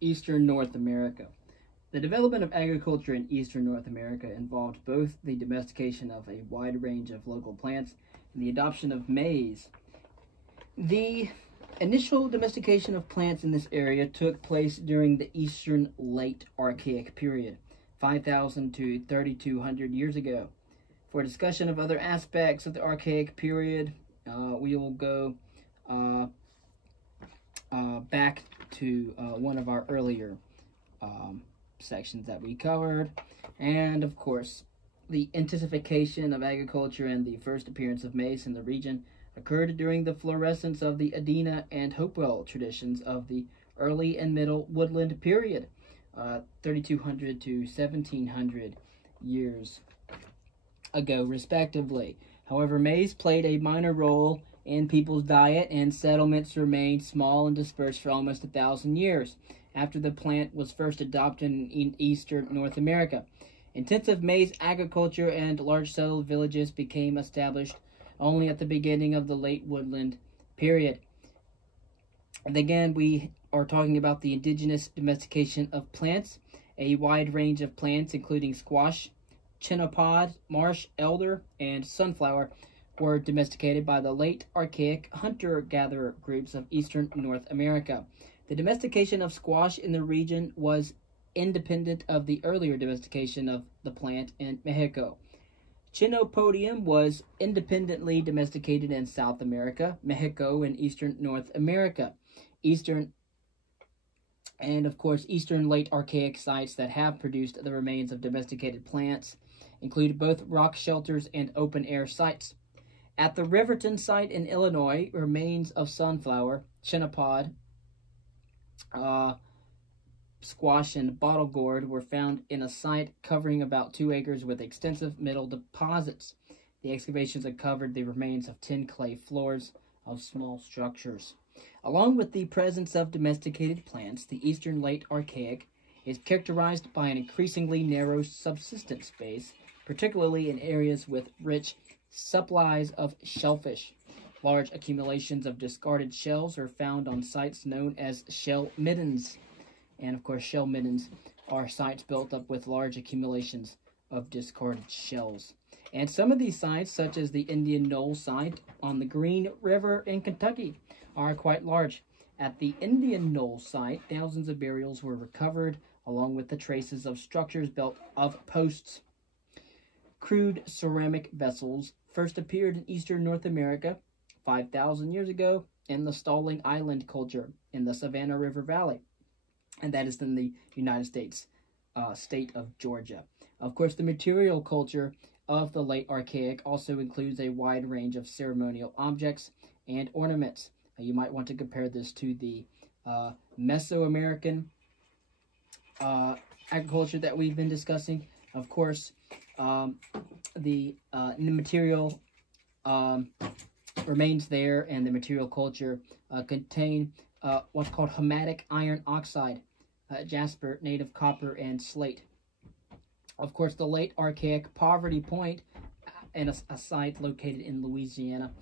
Eastern North America. The development of agriculture in eastern North America involved both the domestication of a wide range of local plants and the adoption of maize. The initial domestication of plants in this area took place during the Eastern Late Archaic period, 5,000 to 3,200 years ago. For a discussion of other aspects of the Archaic period, we will go back to one of our earlier sections that we covered. And of course, the intensification of agriculture and the first appearance of maize in the region occurred during the florescence of the Adena and Hopewell traditions of the early and middle woodland period, 3,200 to 1,700 years ago, respectively. However, maize played a minor role in people's diet, and settlements remained small and dispersed for almost 1,000 years after the plant was first adopted in eastern North America. Intensive maize agriculture and large settled villages became established only at the beginning of the late woodland period. And again, we are talking about the indigenous domestication of plants. A wide range of plants, including squash, chenopod, marsh elder, and sunflower, were domesticated by the late archaic hunter-gatherer groups of eastern North America. The domestication of squash in the region was independent of the earlier domestication of the plant in Mexico. Chenopodium was independently domesticated in South America, Mexico, and eastern North America. Eastern late archaic sites that have produced the remains of domesticated plants include both rock shelters and open-air sites. At the Riverton site in Illinois, remains of sunflower, chenopod, squash, and bottle gourd were found in a site covering about 2 acres with extensive mineral deposits. The excavations uncovered the remains of 10 clay floors of small structures. Along with the presence of domesticated plants, the Eastern Late Archaic is characterized by an increasingly narrow subsistence base, particularly in areas with rich supplies of shellfish. Large accumulations of discarded shells are found on sites known as shell middens. And of course, shell middens are sites built up with large accumulations of discarded shells. And some of these sites, such as the Indian Knoll site on the Green River in Kentucky, are quite large. At the Indian Knoll site, thousands of burials were recovered, along with the traces of structures built of posts. Crude ceramic vessels first appeared in eastern North America 5,000 years ago in the Stalling Island culture in the Savannah River Valley, and that is in the United States state of Georgia. Of course, the material culture of the late Archaic also includes a wide range of ceremonial objects and ornaments. You might want to compare this to the Mesoamerican agriculture that we've been discussing. Of course, the material remains there, and the material culture contain what's called hematic iron oxide, jasper, native copper, and slate. Of course, the late Archaic Poverty Point, and a site located in Louisiana,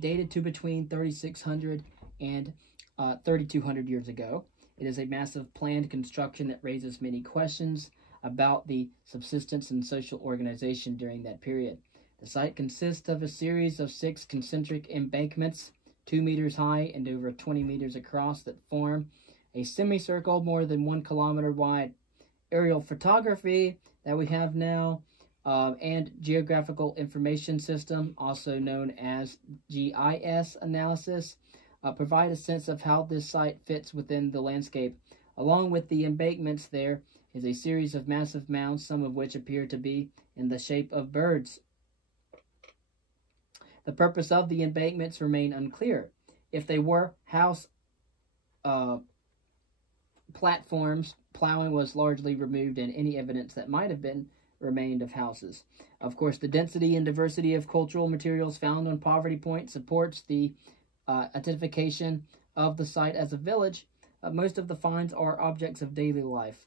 dated to between 3,600 and 3,200 years ago. It is a massive planned construction that raises many questions about the subsistence and social organization during that period. The site consists of a series of 6 concentric embankments, 2 meters high and over 20 meters across, that form a semicircle more than 1 kilometer wide. Aerial photography that we have now and geographical information system, also known as GIS analysis, provide a sense of how this site fits within the landscape. Along with the embankments, there is a series of massive mounds, some of which appear to be in the shape of birds. The purpose of the embankments remain unclear. If they were house platforms, plowing was largely removed, and any evidence that might have been remained of houses. Of course, the density and diversity of cultural materials found on Poverty Point supports the identification of the site as a village. Most of the finds are objects of daily life.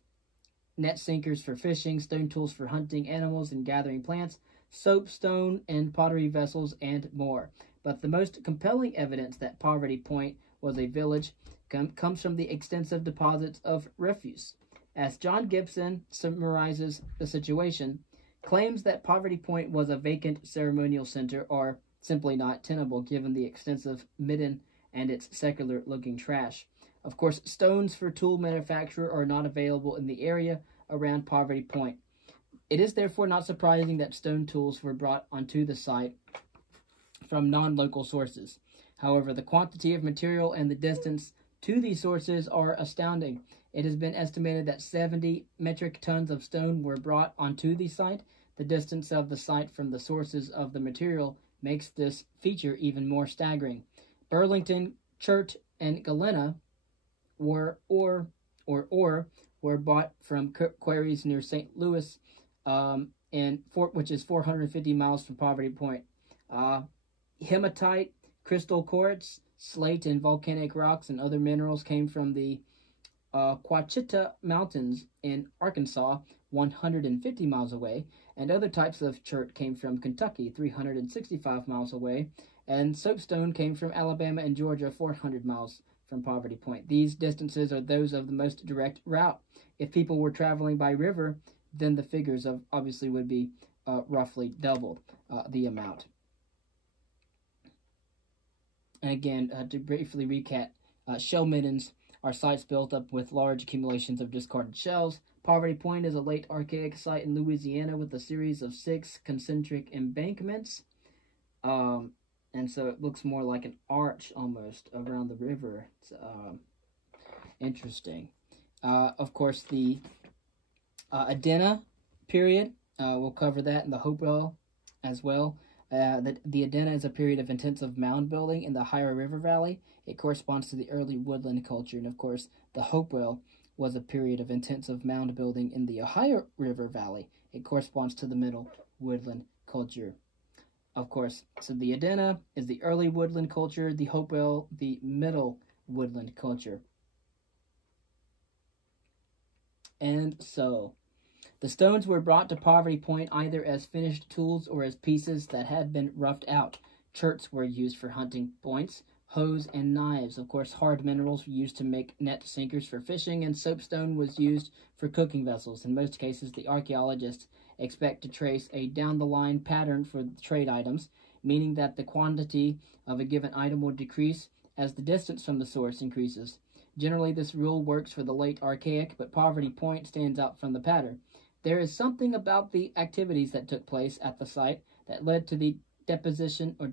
Net sinkers for fishing, stone tools for hunting animals and gathering plants, soapstone and pottery vessels, and more. But the most compelling evidence that Poverty Point was a village comes from the extensive deposits of refuse. As John Gibson summarizes the situation, claims that Poverty Point was a vacant ceremonial center are simply not tenable given the extensive midden and its secular-looking trash. Of course, stones for tool manufacture are not available in the area around Poverty Point. It is therefore not surprising that stone tools were brought onto the site from non-local sources. However, the quantity of material and the distance to these sources are astounding. It has been estimated that 70 metric tons of stone were brought onto the site. The distance of the site from the sources of the material makes this feature even more staggering. Burlington, Chert, and Galena were bought from quarries near St. Louis, which is 450 miles from Poverty Point. Hematite, crystal quartz, slate, and volcanic rocks and other minerals came from the Ouachita Mountains in Arkansas, 150 miles away, and other types of chert came from Kentucky, 365 miles away, and soapstone came from Alabama and Georgia, 400 miles from Poverty Point. These distances are those of the most direct route. If people were traveling by river, then the figures obviously would be roughly double the amount. And again, to briefly recap, shell middens are sites built up with large accumulations of discarded shells. Poverty Point is a late archaic site in Louisiana with a series of 6 concentric embankments. And so it looks more like an arch almost around the river. It's interesting. Of course, the Adena period, we'll cover that in the Hopewell as well. The Adena is a period of intensive mound building in the Ohio River Valley. It corresponds to the early woodland culture. And of course, the Hopewell was a period of intensive mound building in the Ohio River Valley. It corresponds to the middle woodland culture. Of course, so the Adena is the early woodland culture, the Hopewell, the middle woodland culture. And so, the stones were brought to Poverty Point either as finished tools or as pieces that had been roughed out. Cherts were used for hunting points, hoes, and knives. Of course, hard minerals were used to make net sinkers for fishing, and soapstone was used for cooking vessels. In most cases, the archaeologists expect to trace a down-the-line pattern for the trade items, meaning that the quantity of a given item will decrease as the distance from the source increases. Generally, this rule works for the late archaic, but Poverty Point stands out from the pattern. There is something about the activities that took place at the site that led to the deposition or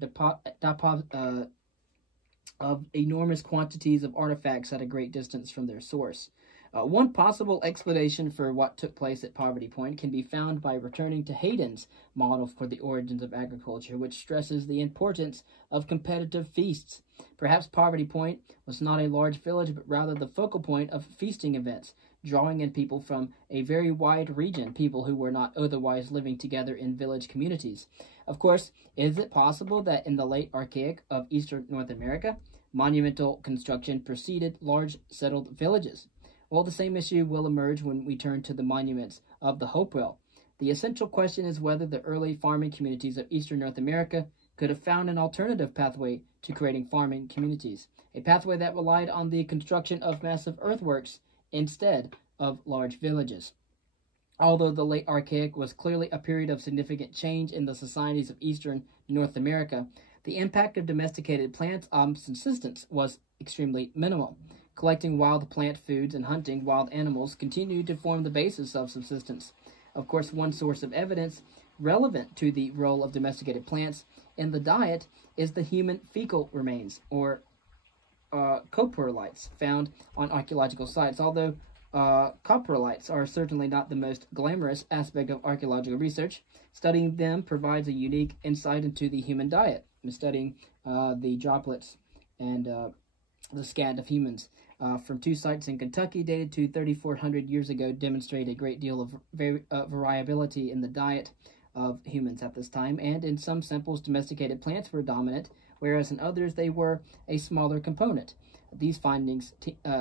of enormous quantities of artifacts at a great distance from their source. One possible explanation for what took place at Poverty Point can be found by returning to Hayden's model for the origins of agriculture, which stresses the importance of competitive feasts. Perhaps Poverty Point was not a large village, but rather the focal point of feasting events, drawing in people from a very wide region, people who were not otherwise living together in village communities. Of course, is it possible that in the late archaic of eastern North America, monumental construction preceded large settled villages? Well, the same issue will emerge when we turn to the monuments of the Hopewell. The essential question is whether the early farming communities of eastern North America could have found an alternative pathway to creating farming communities, a pathway that relied on the construction of massive earthworks instead of large villages. Although the late Archaic was clearly a period of significant change in the societies of eastern North America, the impact of domesticated plants on subsistence was extremely minimal. Collecting wild plant foods and hunting wild animals continued to form the basis of subsistence. Of course, one source of evidence relevant to the role of domesticated plants in the diet is the human fecal remains, or coprolites, found on archaeological sites. Although coprolites are certainly not the most glamorous aspect of archaeological research, studying them provides a unique insight into the human diet. Studying the droplets and the scant of humans from 2 sites in Kentucky dated to 3,400 years ago demonstrate a great deal of variability in the diet of humans at this time, and in some samples domesticated plants were dominant, whereas in others they were a smaller component. These findings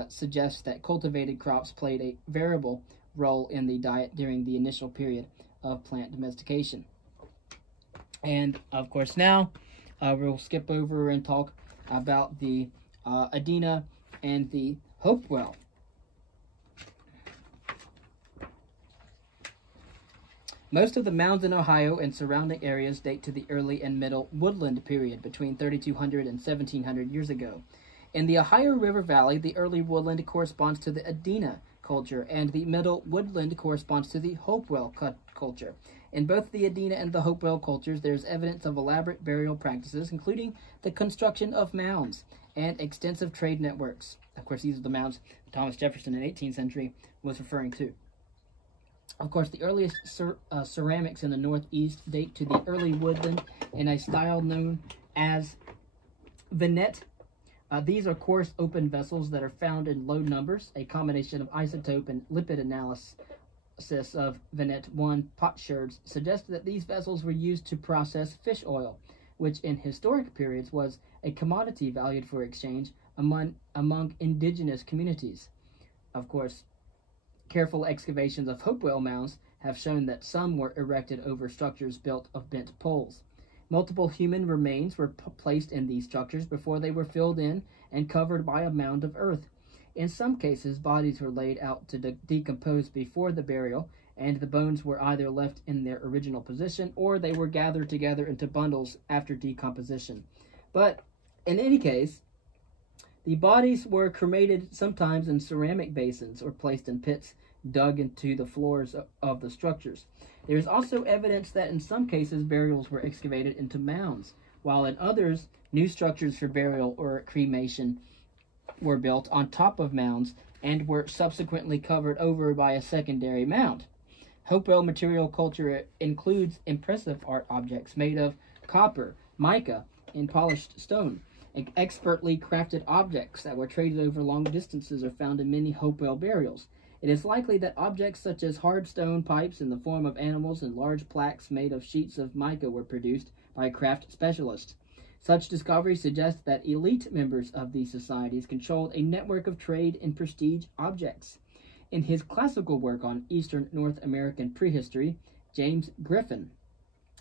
suggest that cultivated crops played a variable role in the diet during the initial period of plant domestication. And of course now we'll skip over and talk about the Adena and the Hopewell. Most of the mounds in Ohio and surrounding areas date to the early and middle woodland period between 3,200 and 1,700 years ago. In the Ohio River Valley, the early woodland corresponds to the Adena culture, and the middle woodland corresponds to the Hopewell culture. In both the Adena and the Hopewell cultures, there is evidence of elaborate burial practices, including the construction of mounds and extensive trade networks. Of course, these are the mounds Thomas Jefferson in the 18th century was referring to. Of course, the earliest ceramics in the Northeast date to the early woodland in a style known as vignette. These are coarse open vessels that are found in low numbers. A combination of isotope and lipid analysis of vignette 1 potsherds suggests that these vessels were used to process fish oil, which in historic periods was a commodity valued for exchange among indigenous communities. Of course, careful excavations of Hopewell mounds have shown that some were erected over structures built of bent poles. Multiple human remains were placed in these structures before they were filled in and covered by a mound of earth. In some cases, bodies were laid out to decompose before the burial, and the bones were either left in their original position or they were gathered together into bundles after decomposition. But in any case, the bodies were cremated sometimes in ceramic basins or placed in pits dug into the floors of the structures. There is also evidence that in some cases burials were excavated into mounds, while in others, new structures for burial or cremation were built on top of mounds and were subsequently covered over by a secondary mound. Hopewell material culture includes impressive art objects made of copper, mica, and polished stone. Expertly crafted objects that were traded over long distances are found in many Hopewell burials. It is likely that objects such as hard stone pipes in the form of animals and large plaques made of sheets of mica were produced by craft specialists. Such discoveries suggest that elite members of these societies controlled a network of trade in prestige objects. In his classical work on Eastern North American prehistory, James Griffin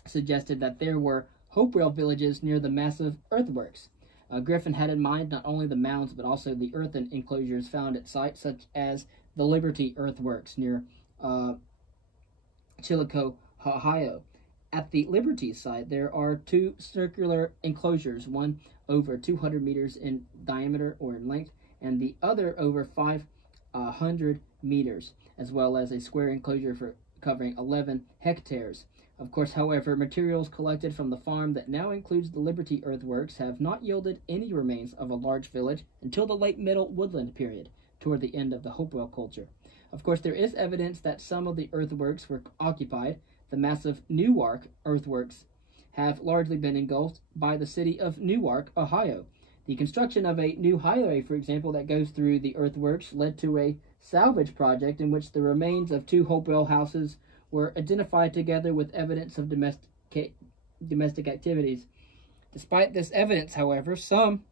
suggested that there were Hopewell villages near the massive earthworks. Griffin had in mind not only the mounds but also the earthen enclosures found at sites such as the Liberty Earthworks near Chillicothe, Ohio. At the Liberty site, there are two circular enclosures, one over 200 meters in diameter or in length, and the other over 500 meters, as well as a square enclosure for covering 11 hectares. Of course, however, materials collected from the farm that now includes the Liberty Earthworks have not yielded any remains of a large village until the late Middle Woodland period, toward the end of the Hopewell culture. Of course, there is evidence that some of the earthworks were occupied. The massive Newark earthworks have largely been engulfed by the city of Newark, Ohio. The construction of a new highway, for example, that goes through the earthworks led to a salvage project in which the remains of two Hopewell houses were identified together with evidence of domestic activities. Despite this evidence, however, some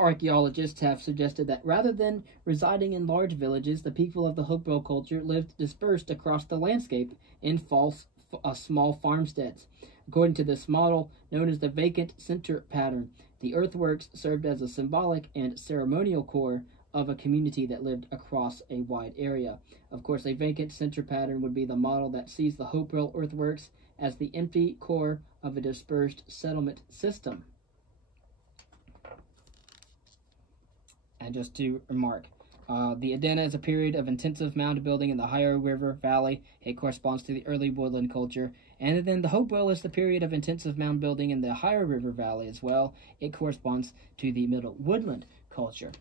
archaeologists have suggested that rather than residing in large villages, the people of the Hopewell culture lived dispersed across the landscape in small farmsteads. According to this model, known as the vacant center pattern, the earthworks served as a symbolic and ceremonial core of a community that lived across a wide area. Of course, a vacant center pattern would be the model that sees the Hopewell earthworks as the empty core of a dispersed settlement system. And just to remark, the Adena is a period of intensive mound building in the Ohio River Valley. It corresponds to the early woodland culture. And then the Hopewell is the period of intensive mound building in the Ohio River Valley as well. It corresponds to the middle woodland culture.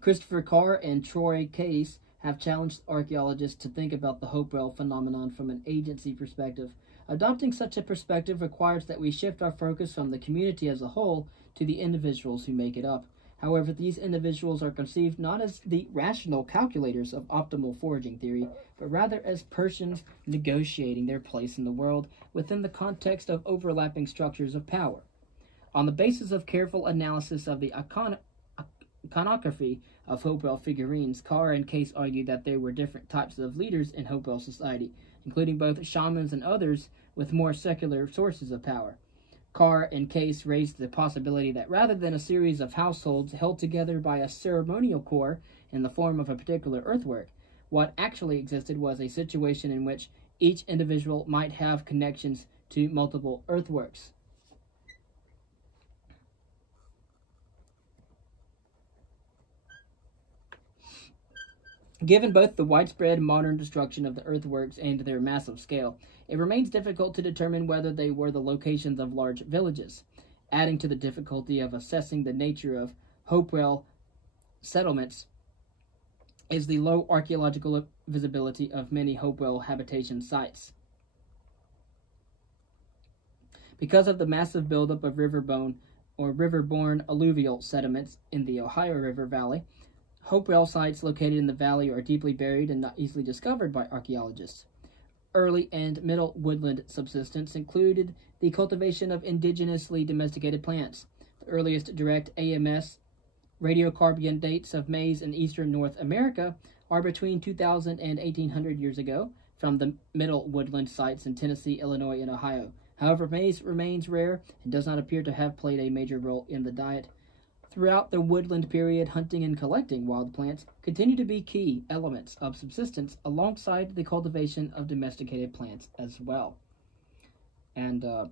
Christopher Carr and Troy Case have challenged archaeologists to think about the Hopewell phenomenon from an agency perspective. Adopting such a perspective requires that we shift our focus from the community as a whole to the individuals who make it up. However, these individuals are conceived not as the rational calculators of optimal foraging theory, but rather as persons negotiating their place in the world within the context of overlapping structures of power. On the basis of careful analysis of the iconography of Hopewell figurines, Carr and Case argue that there were different types of leaders in Hopewell society, including both shamans and others with more secular sources of power. Carr and Case raised the possibility that rather than a series of households held together by a ceremonial core in the form of a particular earthwork, what actually existed was a situation in which each individual might have connections to multiple earthworks. Given both the widespread modern destruction of the earthworks and their massive scale, it remains difficult to determine whether they were the locations of large villages, adding to the difficulty of assessing the nature of Hopewell settlements is the low archaeological visibility of many Hopewell habitation sites. Because of the massive buildup of riverborne alluvial sediments in the Ohio River Valley, Hopewell sites located in the valley are deeply buried and not easily discovered by archaeologists. Early and middle woodland subsistence included the cultivation of indigenously domesticated plants. The earliest direct AMS radiocarbon dates of maize in eastern North America are between 2,000 and 1,800 years ago from the middle woodland sites in Tennessee, Illinois, and Ohio. However, maize remains rare and does not appear to have played a major role in the diet. Throughout the woodland period, hunting and collecting wild plants continue to be key elements of subsistence alongside the cultivation of domesticated plants as well. And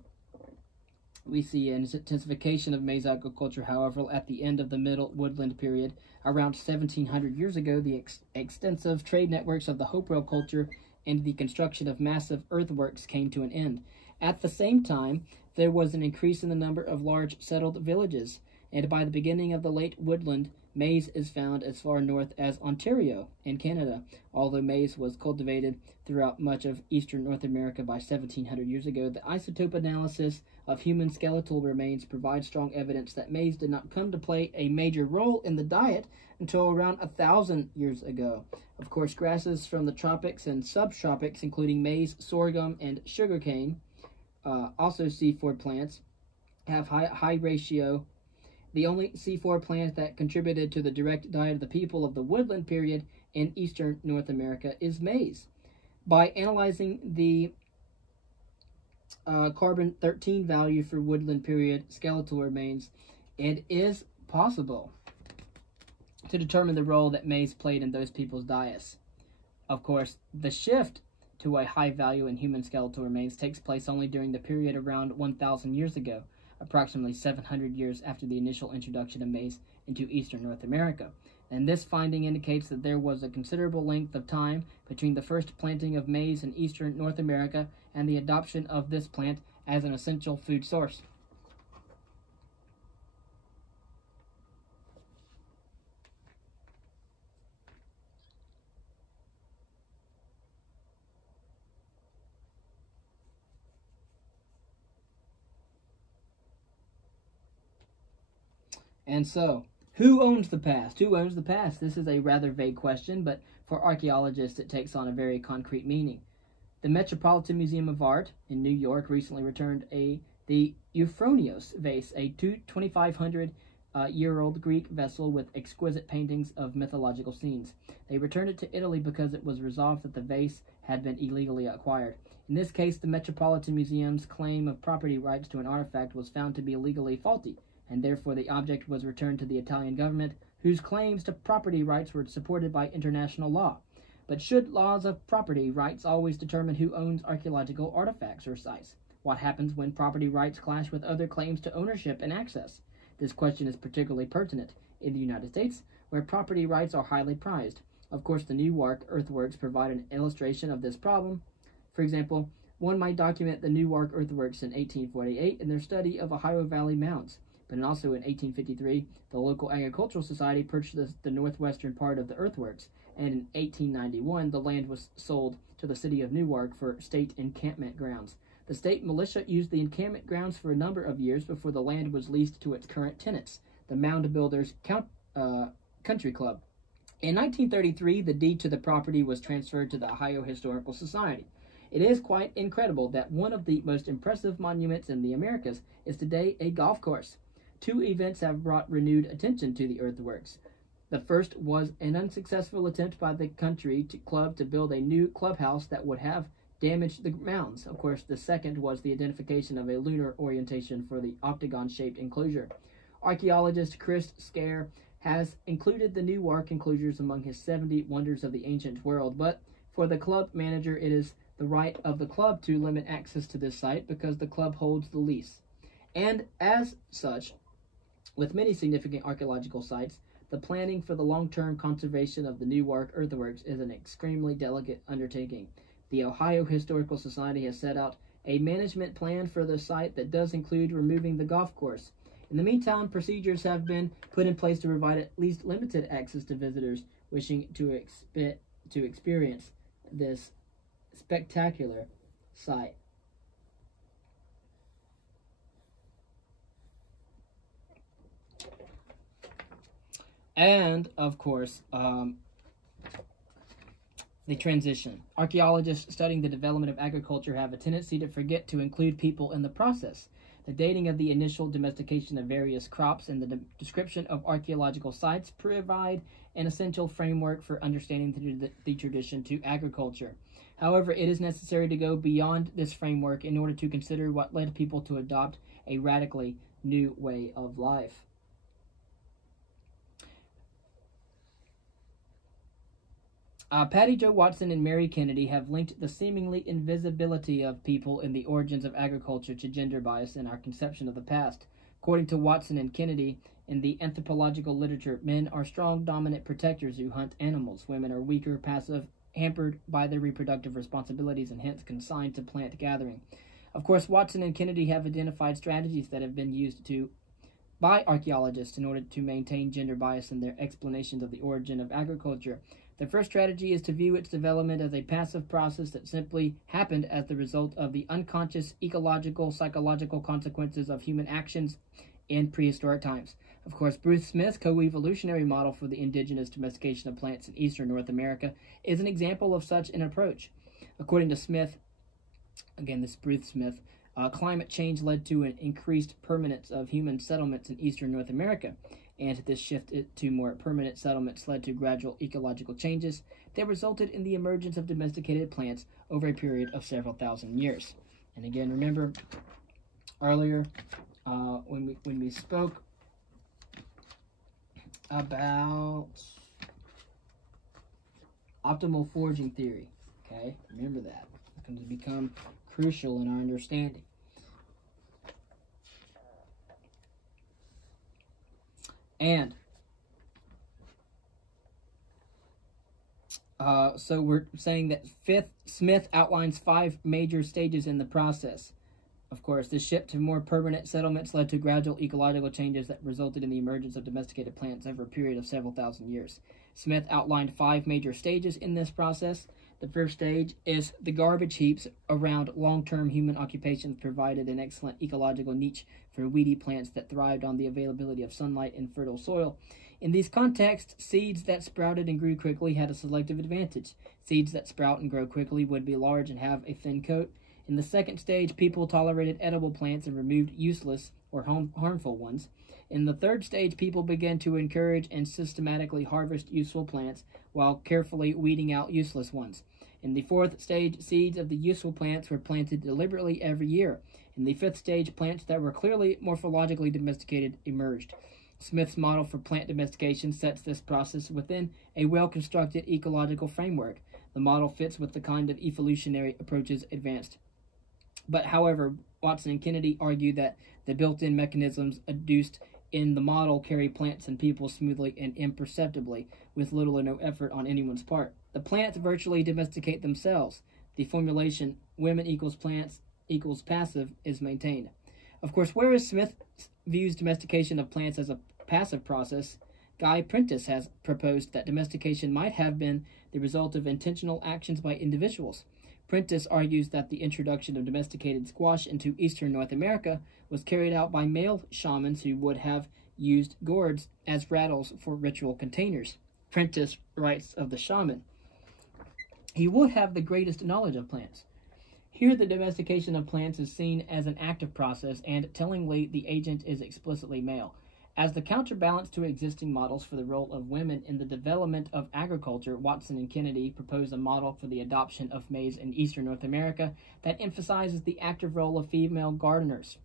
we see an intensification of maize agriculture, however, at the end of the middle woodland period. Around 1,700 years ago, the extensive trade networks of the Hopewell culture and the construction of massive earthworks came to an end. At the same time, there was an increase in the number of large settled villages, and by the beginning of the late woodland, maize is found as far north as Ontario in Canada. Although maize was cultivated throughout much of eastern North America by 1,700 years ago, the isotope analysis of human skeletal remains provides strong evidence that maize did not come to play a major role in the diet until around 1,000 years ago. Of course, grasses from the tropics and subtropics, including maize, sorghum, and sugarcane, also C4 plants, have high ratio. The only C4 plant that contributed to the direct diet of the people of the woodland period in eastern North America is maize. By analyzing the carbon-13 value for woodland period skeletal remains, it is possible to determine the role that maize played in those people's diets. Of course, the shift to a high value in human skeletal remains takes place only during the period around 1,000 years ago, approximately 700 years after the initial introduction of maize into eastern North America. And this finding indicates that there was a considerable length of time between the first planting of maize in eastern North America and the adoption of this plant as an essential food source. And so, who owns the past? Who owns the past? This is a rather vague question, but for archaeologists it takes on a very concrete meaning. The Metropolitan Museum of Art in New York recently returned the Euphronios vase, a 2,500-year-old Greek vessel with exquisite paintings of mythological scenes. They returned it to Italy because it was resolved that the vase had been illegally acquired. In this case, the Metropolitan Museum's claim of property rights to an artifact was found to be legally faulty, and therefore the object was returned to the Italian government, whose claims to property rights were supported by international law. But should laws of property rights always determine who owns archaeological artifacts or sites? What happens when property rights clash with other claims to ownership and access? This question is particularly pertinent in the United States, where property rights are highly prized. Of course, the Newark earthworks provide an illustration of this problem. For example, one might document the Newark earthworks in 1848 in their study of Ohio Valley mounds. But also in 1853, the local agricultural society purchased the northwestern part of the earthworks, and in 1891, the land was sold to the city of Newark for state encampment grounds. The state militia used the encampment grounds for a number of years before the land was leased to its current tenants, the Mound Builders Country Club. In 1933, the deed to the property was transferred to the Ohio Historical Society. It is quite incredible that one of the most impressive monuments in the Americas is today a golf course. Two events have brought renewed attention to the earthworks. The first was an unsuccessful attempt by the country club to build a new clubhouse that would have damaged the mounds. Of course, the second was the identification of a lunar orientation for the octagon-shaped enclosure. Archaeologist Chris Scare has included the Newark enclosures among his 70 wonders of the ancient world, but for the club manager, it is the right of the club to limit access to this site because the club holds the lease. And as such, with many significant archaeological sites, the planning for the long-term conservation of the Newark earthworks is an extremely delicate undertaking. The Ohio Historical Society has set out a management plan for the site that does include removing the golf course. In the meantime, procedures have been put in place to provide at least limited access to visitors wishing to experience this spectacular site. And, of course, the transition. Archaeologists studying the development of agriculture have a tendency to forget to include people in the process. The dating of the initial domestication of various crops and the description of archaeological sites provide an essential framework for understanding the tradition to agriculture. However, it is necessary to go beyond this framework in order to consider what led people to adopt a radically new way of life. Patty Jo Watson and Mary Kennedy have linked the seemingly invisibility of people in the origins of agriculture to gender bias in our conception of the past. According to Watson and Kennedy, in the anthropological literature, men are strong, dominant protectors who hunt animals. Women are weaker, passive, hampered by their reproductive responsibilities, and hence consigned to plant gathering. Of course, Watson and Kennedy have identified strategies that have been used by archaeologists in order to maintain gender bias in their explanations of the origin of agriculture. The first strategy is to view its development as a passive process that simply happened as the result of the unconscious ecological, psychological consequences of human actions in prehistoric times. Of course, Bruce Smith's co-evolutionary model for the indigenous domestication of plants in eastern North America is an example of such an approach. According to Smith, again, this is Bruce Smith, climate change led to an increased permanence of human settlements in eastern North America, and this shift to more permanent settlements led to gradual ecological changes that resulted in the emergence of domesticated plants over a period of several thousand years. And again, remember earlier when we spoke about optimal foraging theory, okay? Remember that. It's going to become crucial in our understanding. And so we're saying that Smith outlines 5 major stages in the process. Of course, the shift to more permanent settlements led to gradual ecological changes that resulted in the emergence of domesticated plants over a period of several thousand years. Smith outlined 5 major stages in this process. The first stage is the garbage heaps around long-term human occupations provided an excellent ecological niche for weedy plants that thrived on the availability of sunlight and fertile soil. In these contexts, seeds that sprouted and grew quickly had a selective advantage. Seeds that sprout and grow quickly would be large and have a thin coat. In the second stage, people tolerated edible plants and removed useless or harmful ones. In the third stage, people began to encourage and systematically harvest useful plants while carefully weeding out useless ones. In the fourth stage, seeds of the useful plants were planted deliberately every year. In the fifth stage, plants that were clearly morphologically domesticated emerged. Smith's model for plant domestication sets this process within a well-constructed ecological framework. The model fits with the kind of evolutionary approaches advanced. But, however, Watson and Kennedy argue that the built-in mechanisms adduced in the model carry plants and people smoothly and imperceptibly, with little or no effort on anyone's part. The plants virtually domesticate themselves. The formulation women equals plants equals passive is maintained. Of course, whereas Smith views domestication of plants as a passive process, Guy Prentice has proposed that domestication might have been the result of intentional actions by individuals. Prentice argues that the introduction of domesticated squash into eastern North America was carried out by male shamans who would have used gourds as rattles for ritual containers. Prentice writes of the shaman, "He would have the greatest knowledge of plants. Here the domestication of plants is seen as an active process, and tellingly the agent is explicitly male. As the counterbalance to existing models for the role of women in the development of agriculture, Watson and Kennedy proposed a model for the adoption of maize in eastern North America that emphasizes the active role of female gardeners.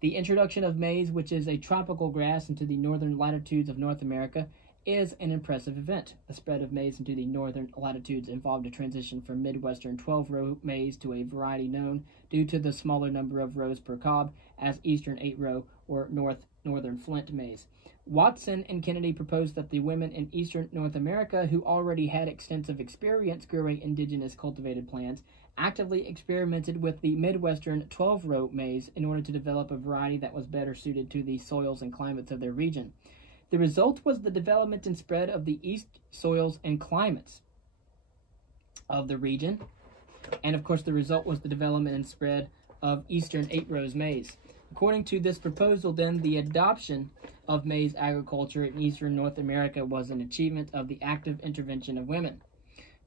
The introduction of maize, which is a tropical grass, into the northern latitudes of North America is an impressive event. The spread of maize into the northern latitudes involved a transition from Midwestern 12-row maize to a variety known, due to the smaller number of rows per cob, as Eastern 8-row or northern flint maize. Watson and Kennedy proposed that the women in eastern North America, who already had extensive experience growing indigenous cultivated plants, actively experimented with the Midwestern 12-row maize in order to develop a variety that was better suited to the soils and climates of their region. The result was the development and spread of the east soils and climates of the region. And of course, the result was the development and spread of eastern 8-row maize. According to this proposal, then, the adoption of maize agriculture in eastern North America was an achievement of the active intervention of women.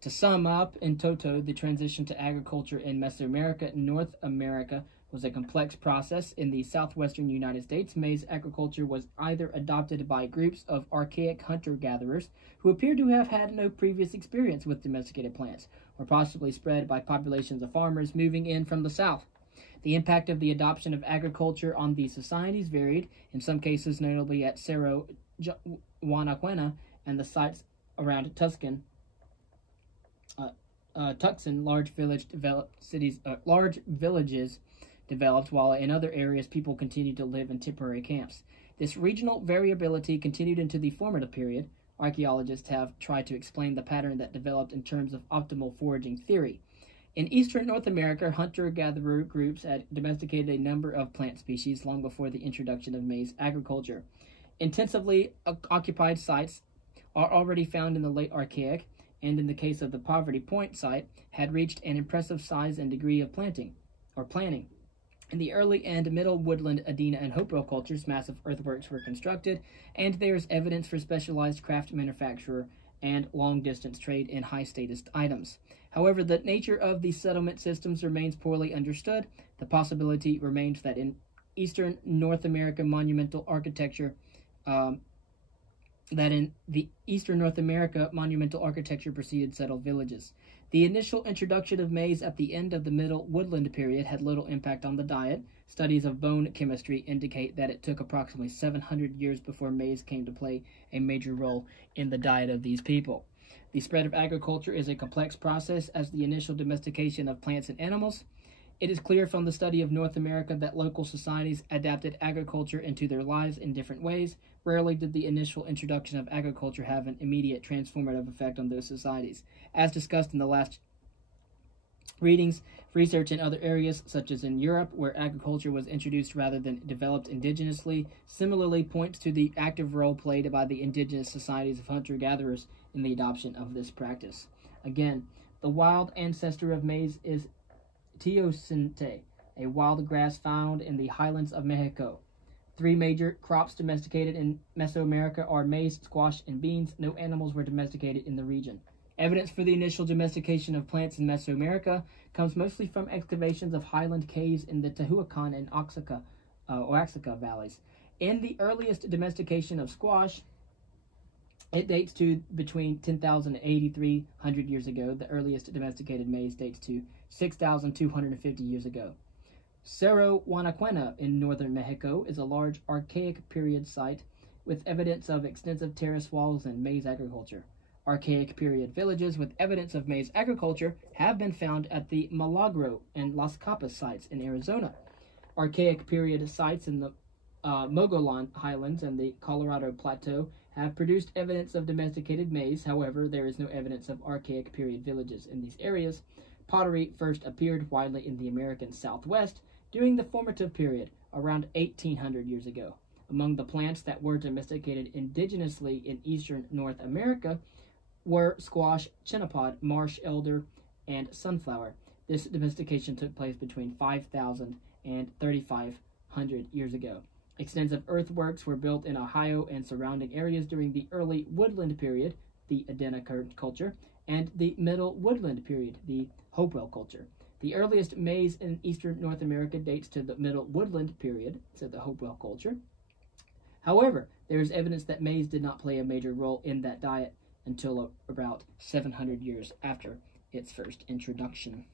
To sum up, in toto, the transition to agriculture in Mesoamerica and North America was a complex process. In the southwestern United States, maize agriculture was either adopted by groups of archaic hunter-gatherers who appear to have had no previous experience with domesticated plants, or possibly spread by populations of farmers moving in from the south. The impact of the adoption of agriculture on these societies varied, in some cases notably at Cerro Guanaquena and the sites around Tucson, large villages developed, while in other areas people continued to live in temporary camps. This regional variability continued into the formative period. Archaeologists have tried to explain the pattern that developed in terms of optimal foraging theory. In eastern North America, hunter-gatherer groups had domesticated a number of plant species long before the introduction of maize agriculture. Intensively occupied sites are already found in the late Archaic, and in the case of the Poverty Point site, had reached an impressive size and degree of planting. In the early and middle woodland Adena and Hopewell cultures, massive earthworks were constructed, and there is evidence for specialized craft manufacture and long-distance trade in high-status items. However, the nature of these settlement systems remains poorly understood. The possibility remains that in eastern North American monumental architecture preceded settled villages. The initial introduction of maize at the end of the Middle Woodland period had little impact on the diet. Studies of bone chemistry indicate that it took approximately 700 years before maize came to play a major role in the diet of these people. The spread of agriculture is a complex process, as the initial domestication of plants and animals. It is clear from the study of North America that local societies adapted agriculture into their lives in different ways. Rarely did the initial introduction of agriculture have an immediate transformative effect on those societies. As discussed in the last readings, research in other areas, such as in Europe, where agriculture was introduced rather than developed indigenously, similarly points to the active role played by the indigenous societies of hunter-gatherers in the adoption of this practice. Again, the wild ancestor of maize is teosinte, a wild grass found in the highlands of Mexico. 3 major crops domesticated in Mesoamerica are maize, squash, and beans. No animals were domesticated in the region. Evidence for the initial domestication of plants in Mesoamerica comes mostly from excavations of highland caves in the Tehuacan and Oaxaca valleys. In the earliest domestication of squash, it dates to between 10,000 and 8,300 years ago. The earliest domesticated maize dates to 6,250 years ago. Cerro Guanaquena in northern Mexico is a large Archaic period site with evidence of extensive terrace walls and maize agriculture. Archaic period villages with evidence of maize agriculture have been found at the Milagro and Las Capas sites in Arizona. Archaic period sites in the Mogollon Highlands and the Colorado Plateau have produced evidence of domesticated maize. However, there is no evidence of Archaic period villages in these areas. Pottery first appeared widely in the American Southwest during the formative period, around 1,800 years ago. Among the plants that were domesticated indigenously in eastern North America were squash, chenopod, marsh elder, and sunflower. This domestication took place between 5,000 and 3,500 years ago. Extensive earthworks were built in Ohio and surrounding areas during the early woodland period, the Adena culture, and the middle woodland period, the Hopewell culture. The earliest maize in eastern North America dates to the middle woodland period, so the Hopewell culture. However, there is evidence that maize did not play a major role in that diet until about 700 years after its first introduction.